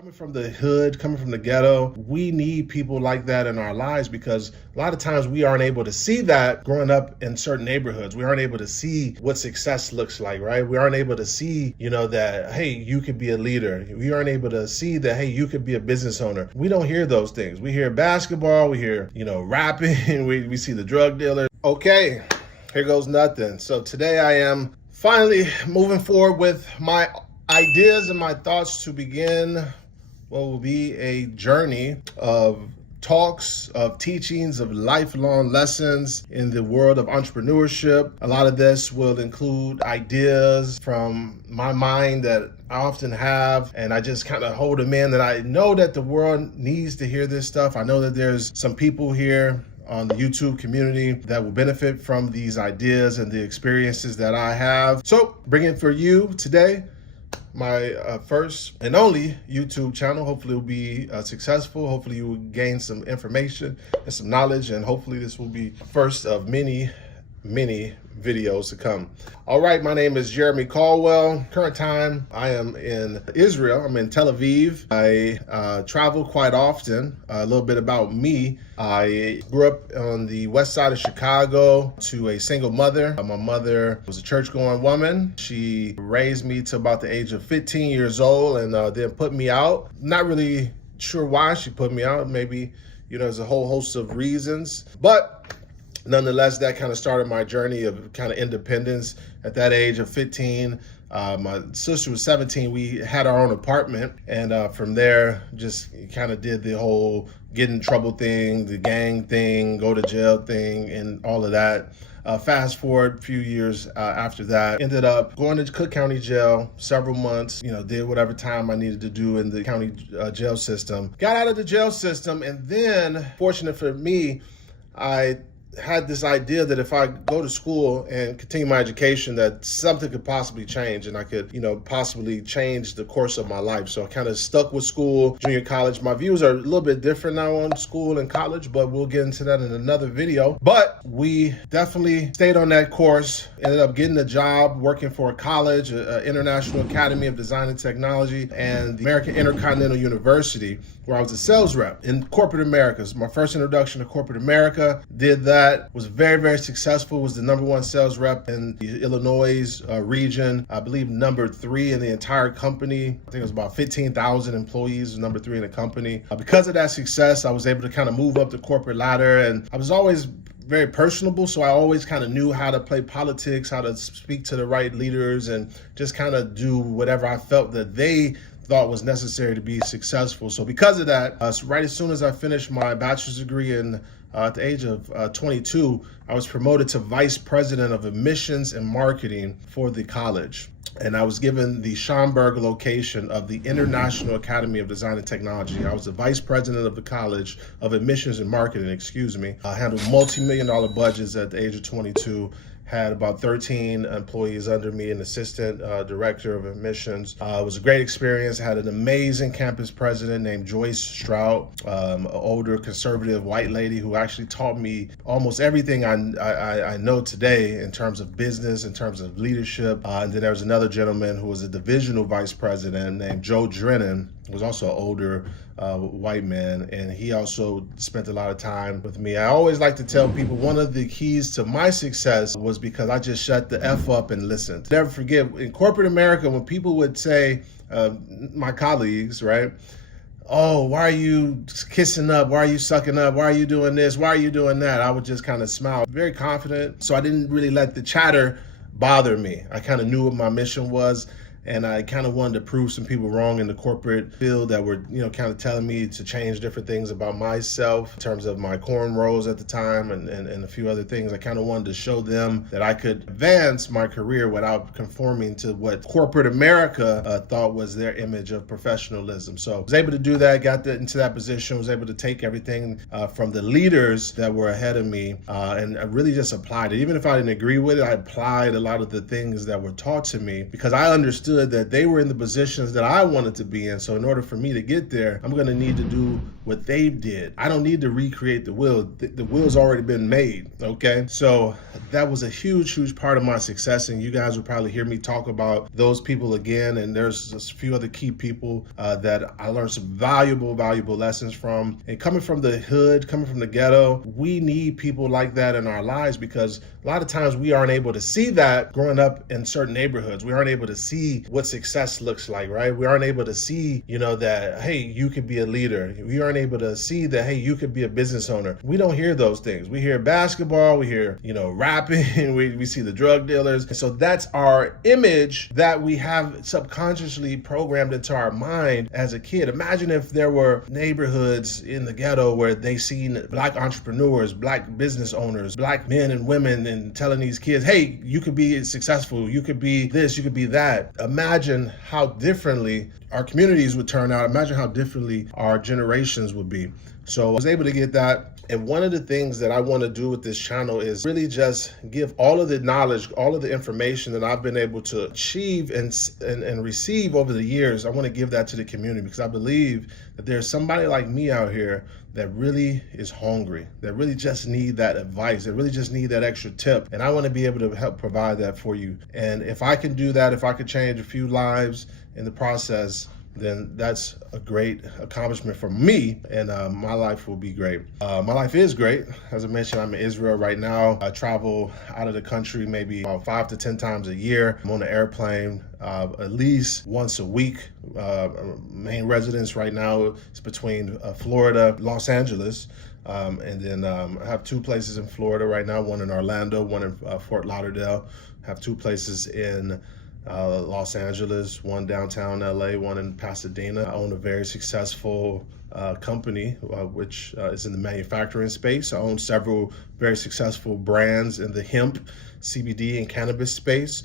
Coming from the hood, coming from the ghetto, we need people like that in our lives because a lot of times we aren't able to see that growing up in certain neighborhoods. We aren't able to see what success looks like, right? We aren't able to see, that, hey, you could be a leader. We aren't able to see that, hey, you could be a business owner. We don't hear those things. We hear basketball, we hear, rapping, we see the drug dealer. Okay, here goes nothing. So today I am finally moving forward with my ideas and my thoughts to begin what will be a journey of talks, of teachings, of lifelong lessons in the world of entrepreneurship. A lot of this will include ideas from my mind that I often have, and I just kind of hold them in, that I know that the world needs to hear this stuff. I know that there's some people here on the YouTube community that will benefit from these ideas and the experiences that I have. So bringing for you today my first and only YouTube channel. Hopefully it will be successful. Hopefully you will gain some information and some knowledge, and hopefully this will be first of many videos to come. All right, my name is Jeremy Caldwell. Current time, I am in Israel. I'm in Tel Aviv. I travel quite often. A little bit about me. I grew up on the west side of Chicago to a single mother. My mother was a church-going woman. She raised me to about the age of 15 years old and then put me out. Not really sure why she put me out. Maybe, there's a whole host of reasons. But nonetheless, that kind of started my journey of kind of independence. At that age of 15, my sister was 17. We had our own apartment, and from there, just kind of did the whole get in trouble thing, the gang thing, go to jail thing, and all of that. Fast forward a few years after that, ended up going to Cook County Jail several months, did whatever time I needed to do in the county jail system. Got out of the jail system, and then, fortunate for me, I had this idea that if I go to school and continue my education, that something could possibly change, and I could, possibly change the course of my life. So I kind of stuck with school, junior college. My views are a little bit different now on school and college, but we'll get into that in another video. But we definitely stayed on that course, ended up getting a job working for a college, International Academy of Design and Technology, and the American Intercontinental University, where I was a sales rep in corporate America. So my first introduction to corporate America, did that. Was very successful, was the #1 sales rep in the Illinois region. I believe #3 in the entire company. I think it was about 15,000 employees, #3 in the company. Because of that success, I was able to kind of move up the corporate ladder, and I was always very personable, so I always kind of knew how to play politics, how to speak to the right leaders, and just kind of do whatever I felt that they thought was necessary to be successful. So because of that, so right as soon as I finished my bachelor's degree at the age of 22, I was promoted to vice president of admissions and marketing for the college. And I was given the Schaumburg location of the International Academy of Design and Technology. I was the vice president of the College of Admissions and Marketing, I handled multi-million-dollar budgets at the age of 22. Had about 13 employees under me, an assistant director of admissions. It was a great experience. I had an amazing campus president named Joyce Strout, an older conservative white lady who actually taught me almost everything I know today in terms of business, in terms of leadership. And then there was another gentleman who was a divisional vice president named Joe Drennan, who was also an older white man, and he also spent a lot of time with me. I always like to tell people one of the keys to my success was because I just shut the F up and listened. Never forget, in corporate America, when people would say, my colleagues, right? Oh, why are you kissing up? Why are you sucking up? Why are you doing this? Why are you doing that? I would just kind of smile. Very confident, so I didn't really let the chatter bother me. I kind of knew what my mission was, and I kind of wanted to prove some people wrong in the corporate field that were, kind of telling me to change different things about myself in terms of my cornrows at the time and a few other things. I kind of wanted to show them that I could advance my career without conforming to what corporate America thought was their image of professionalism. So I was able to do that, got into that position, was able to take everything from the leaders that were ahead of me and I really just applied it. Even if I didn't agree with it, I applied a lot of the things that were taught to me because I understood understood that they were in the positions that I wanted to be in. So in order for me to get there, I'm going to need to do what they did. I don't need to recreate the wheel. The wheel's already been made, okay? So that was a huge part of my success, and you guys will probably hear me talk about those people again, and there's a few other key people that I learned some valuable lessons from. And coming from the hood, coming from the ghetto, we need people like that in our lives, because a lot of times we aren't able to see that growing up in certain neighborhoods. We aren't able to see what success looks like, right? We aren't able to see, that, hey, you could be a leader. We aren't able to see that, hey, you could be a business owner. We don't hear those things. We hear basketball, we hear, rapping, we see the drug dealers. And so that's our image that we have subconsciously programmed into our mind as a kid. Imagine if there were neighborhoods in the ghetto where they seen Black entrepreneurs, Black business owners, Black men and women, and telling these kids, hey, you could be successful, you could be this, you could be that. Imagine how differently our communities would turn out. Imagine how differently our generations would be. So I was able to get that. And one of the things that I want to do with this channel is really just give all of the knowledge, all of the information that I've been able to achieve and receive over the years. I want to give that to the community, because I believe that there's somebody like me out here that really is hungry, that really just need that advice, that really just need that extra tip. And I want to be able to help provide that for you. And if I can do that, if I could change a few lives in the process, then that's a great accomplishment for me, and my life will be great. My life is great. As I mentioned, I'm in Israel right now. I travel out of the country maybe about 5 to 10 times a year. I'm on an airplane at least once a week. Main residence right now is between Florida, Los Angeles. And then I have 2 places in Florida right now, one in Orlando, one in Fort Lauderdale. I have 2 places in Los Angeles, one downtown LA, one in Pasadena. I own a very successful company, which is in the manufacturing space. I own several very successful brands in the hemp, CBD, and cannabis space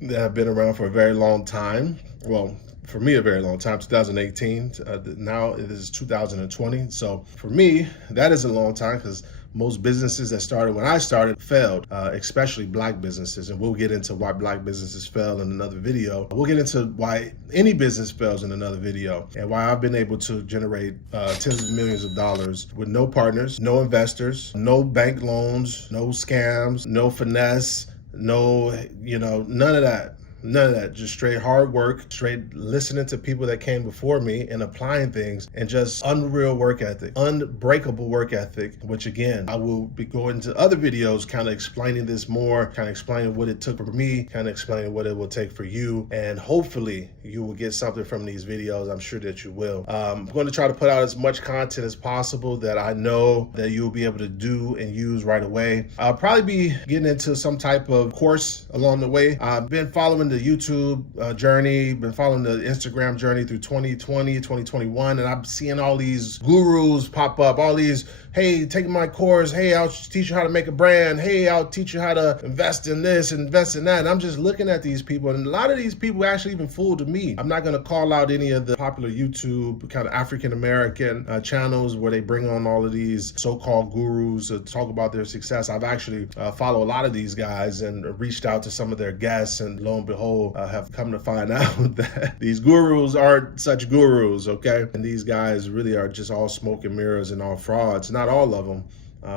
that have been around for a very long time. Well, for me, a very long time, 2018. Now it is 2020. So for me, that is a long time, because most businesses that started when I started failed, especially Black businesses. And we'll get into why Black businesses fail in another video. We'll get into why any business fails in another video, and why I've been able to generate tens of millions of dollars with no partners, no investors, no bank loans, no scams, no finesse, no, none of that. None of that, just straight hard work, straight listening to people that came before me and applying things, and just unreal work ethic, unbreakable work ethic, which again, I will be going to other videos kind of explaining this more, kind of explaining what it took for me, kind of explaining what it will take for you, and hopefully you will get something from these videos. I'm sure that you will. I'm going to try to put out as much content as possible that I know that you'll be able to do and use right away. I'll probably be getting into some type of course along the way. I've been following the YouTube journey, been following the Instagram journey through 2020, 2021, and I'm seeing all these gurus pop up, all these, hey, take my course, hey, I'll teach you how to make a brand, hey, I'll teach you how to invest in this, invest in that. And I'm just looking at these people, and a lot of these people actually even fooled me. I'm not going to call out any of the popular YouTube kind of African-American channels where they bring on all of these so-called gurus to talk about their success. I've actually followed a lot of these guys and reached out to some of their guests, and lo and behold, have come to find out that these gurus aren't such gurus, okay? And these guys really are just all smoke and mirrors and all frauds. Not all of them,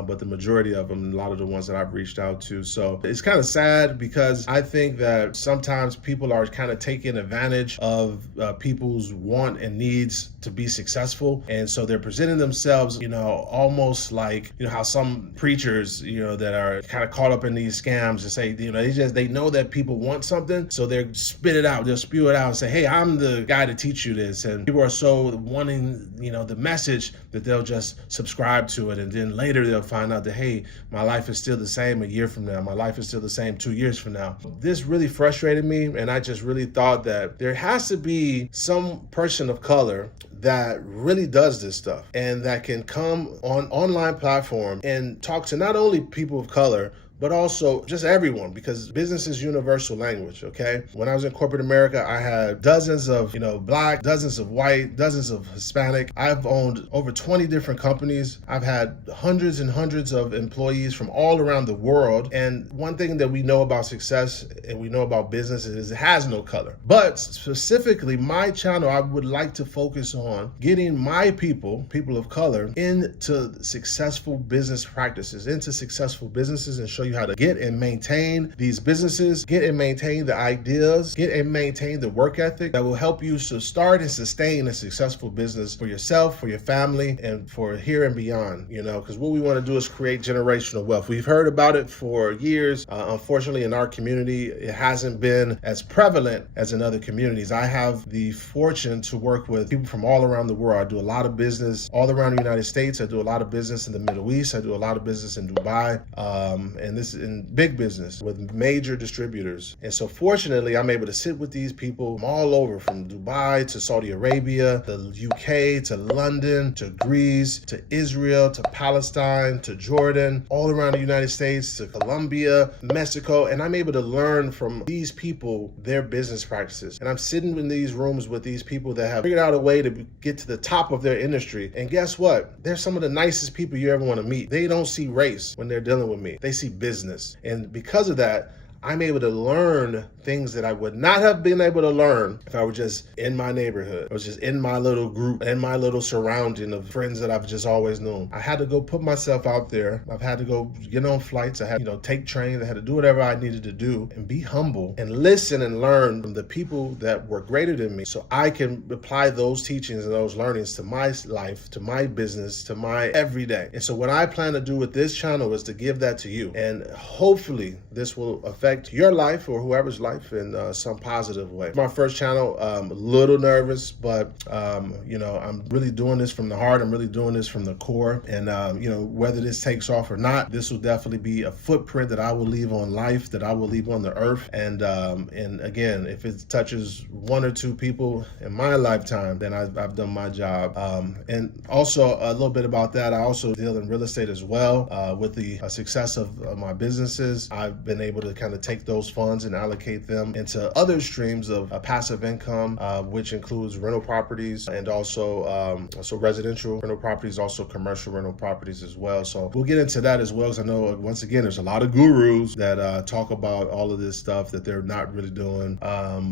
but the majority of them, a lot of the ones that I've reached out to. So it's kind of sad, because I think that sometimes people are kind of taking advantage of people's want and needs to be successful. And so they're presenting themselves, almost like, how some preachers, that are kind of caught up in these scams and say, they know that people want something. So they'll spit it out, they'll spew it out and say, hey, I'm the guy to teach you this. And people are so wanting, the message that they'll just subscribe to it. And then later they'll find out that, hey, my life is still the same a year from now. My life is still the same 2 years from now. This really frustrated me. And I just really thought that there has to be some person of color that really does this stuff, and that can come on online platform and talk to not only people of color, but also just everyone, because business is universal language, okay? When I was in corporate America, I had dozens of, black, dozens of white, dozens of Hispanic. I've owned over 20 different companies. I've had hundreds and hundreds of employees from all around the world. And one thing that we know about success and we know about business is it has no color. But specifically, my channel, I would like to focus on getting my people of color, into successful business practices, into successful businesses, and show you how to get and maintain these businesses, get and maintain the ideas, get and maintain the work ethic that will help you to start and sustain a successful business for yourself, for your family, and for here and beyond, because what we want to do is create generational wealth. We've heard about it for years. Unfortunately, in our community, it hasn't been as prevalent as in other communities. I have the fortune to work with people from all around the world. I do a lot of business all around the United States. I do a lot of business in the Middle East. I do a lot of business in Dubai, and this is in big business with major distributors. And so fortunately, I'm able to sit with these people from all over, from Dubai to Saudi Arabia, the UK, to London, to Greece, to Israel, to Palestine, to Jordan, all around the United States, to Colombia, Mexico. And I'm able to learn from these people their business practices. And I'm sitting in these rooms with these people that have figured out a way to get to the top of their industry. And guess what? They're some of the nicest people you ever want to meet. They don't see race when they're dealing with me. They see business. And because of that, I'm able to learn things that I would not have been able to learn if I were just in my neighborhood. I was just in my little group, in my little surrounding of friends that I've just always known. I had to go put myself out there. I've had to go get on flights. I had, take trains. I had to do whatever I needed to do and be humble and listen and learn from the people that were greater than me, so I can apply those teachings and those learnings to my life, to my business, to my everyday. And so what I plan to do with this channel is to give that to you. And hopefully this will affect your life or whoever's life in some positive way. My first channel, a little nervous, but I'm really doing this from the heart. I'm really doing this from the core. And whether this takes off or not, this will definitely be a footprint that I will leave on life, that I will leave on the earth. And again, if it touches one or two people in my lifetime, then I've done my job. And also a little bit about that, I also deal in real estate as well. With the success of my businesses, I've been able to kind of take those funds and allocate them into other streams of passive income, which includes rental properties and also residential rental properties, also commercial rental properties as well. So we'll get into that as well, because I know, once again, there's a lot of gurus that talk about all of this stuff that they're not really doing.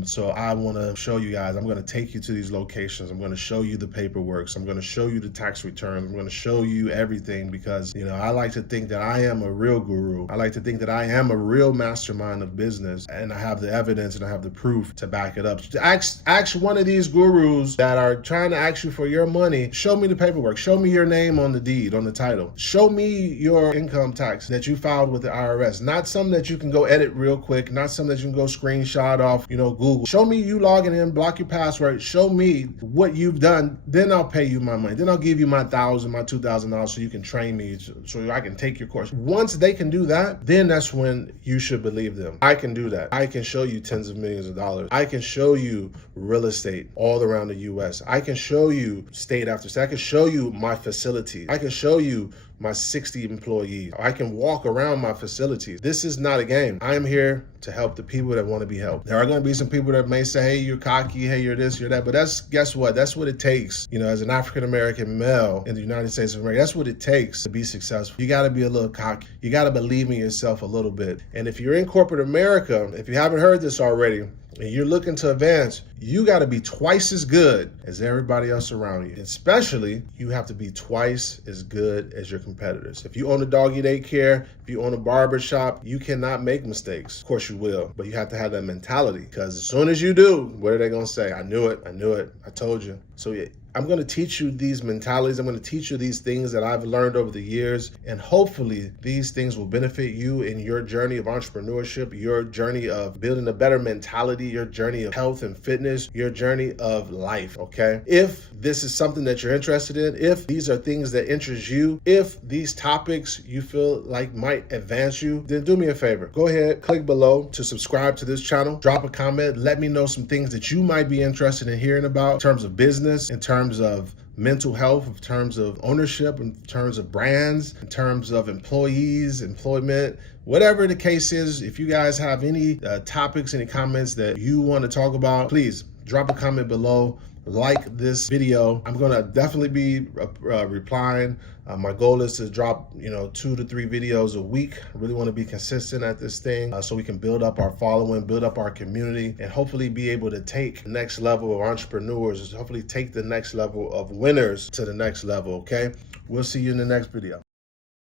So I want to show you guys, I'm going to take you to these locations. I'm going to show you the paperwork. So I'm going to show you the tax returns. I'm going to show you everything, because, I like to think that I am a real guru. I like to think that I am a real mastermind of business, and I have the evidence and I have the proof to back it up. Ask one of these gurus that are trying to ask you for your money, show me the paperwork, show me your name on the deed, on the title, show me your income tax that you filed with the IRS, not something that you can go edit real quick, not something that you can go screenshot off, Google. Show me you logging in, block your password, show me what you've done, then I'll pay you my money. Then I'll give you my $1,000, my $2,000 so you can train me, so I can take your course. Once they can do that, then that's when you should believe them. I can do that. I can show you tens of millions of dollars. I can show you real estate all around the US. I can show you state after state. I can show you my facilities. I can show you my 60 employees. I can walk around my facilities. This is not a game. I am here to help the people that want to be helped. There are going to be some people that may say, hey, you're cocky, hey, you're this, you're that, but guess what? That's what it takes. As an African-American male in the United States of America, that's what it takes to be successful. You got to be a little cocky. You got to believe in yourself a little bit. And if you're in corporate America, if you haven't heard this already, and you're looking to advance, you got to be twice as good as everybody else around you. Especially, you have to be twice as good as your competitors. If you own a doggy daycare, if you own a barber shop, you cannot make mistakes. Of course you will, but you have to have that mentality, because as soon as you do, what are they going to say? I knew it, I told you. So yeah, I'm going to teach you these mentalities. I'm going to teach you these things that I've learned over the years. And hopefully these things will benefit you in your journey of entrepreneurship, your journey of building a better mentality, your journey of health and fitness, your journey of life, okay? If this is something that you're interested in, if these are things that interest you, if these topics you feel like might advance you, then do me a favor. Go ahead, click below to subscribe to this channel. Drop a comment. Let me know some things that you might be interested in hearing about in terms of business, in terms of mental health, in terms of ownership, in terms of brands, in terms of employees, employment, whatever the case is. If you guys have any topics, any comments that you want to talk about, please drop a comment below. Like this video. I'm gonna definitely be replying. My goal is to drop 2 to 3 videos a week. I really want to be consistent at this thing so we can build up our following, build up our community, and hopefully be able to take the next level of entrepreneurs, hopefully take the next level of winners to the next level. Okay, we'll see you in the next video.